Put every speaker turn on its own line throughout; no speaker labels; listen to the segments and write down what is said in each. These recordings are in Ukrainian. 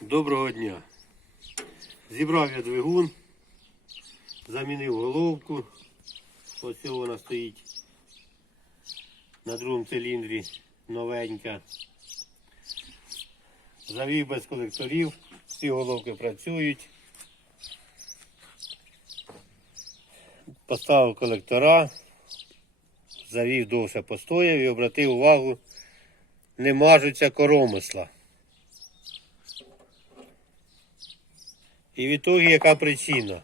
Доброго дня. Зібрав я двигун, замінив головку. Ось вона стоїть на другому циліндрі новенька. Завів без колекторів, всі головки працюють. Поставив колектора, завів довше постояв і обратив увагу, не мажуться коромисла. І в ітогі яка причина?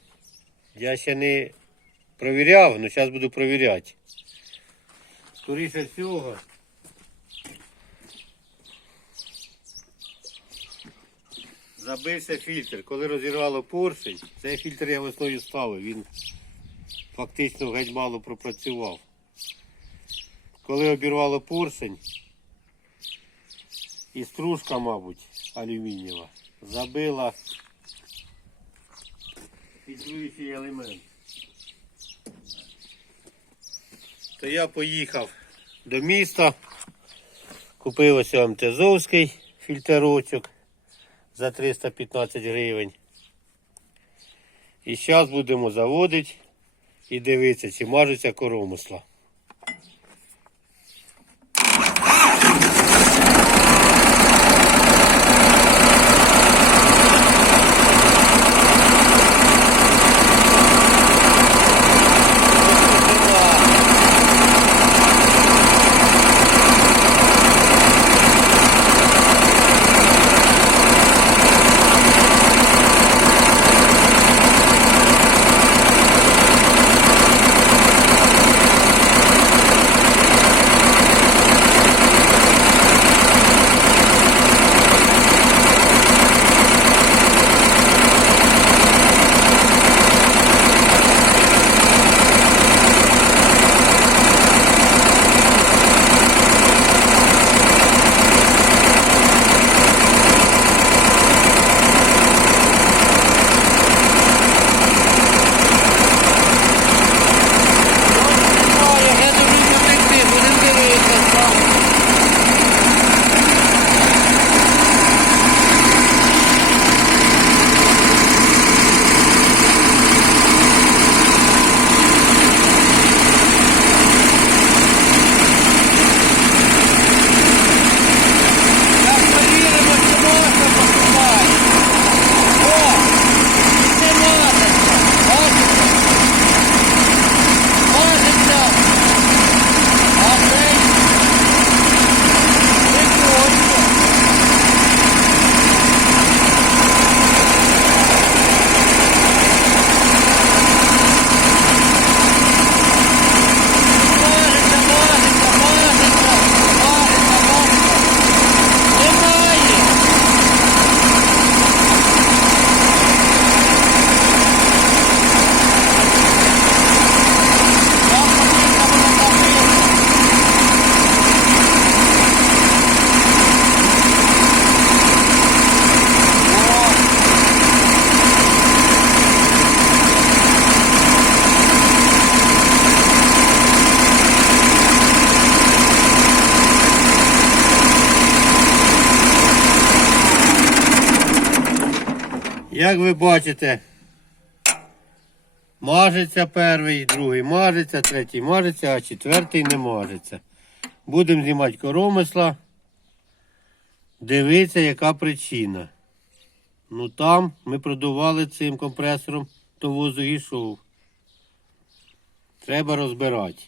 Я ще не провіряв, але зараз буду провіряти. Скоріше всього. Забився фільтр. Коли розірвало поршень, цей фільтр я весною ставив, він фактично геть мало пропрацював. Коли обірвало поршень, і стружка, мабуть, алюмінієва, забила фільтруючий елемент. То я поїхав до міста, купив ось амтезовський фільтерочок за 315 гривень. І зараз будемо заводити і дивитися, чи мажуться коромисла. Як ви бачите, мажеться перший, другий мажеться, третій мажеться, а четвертий не мажеться. Будемо знімати коромисла, дивитися, яка причина. Ну там ми продували цим компресором, то воздух ішов. Треба розбирати.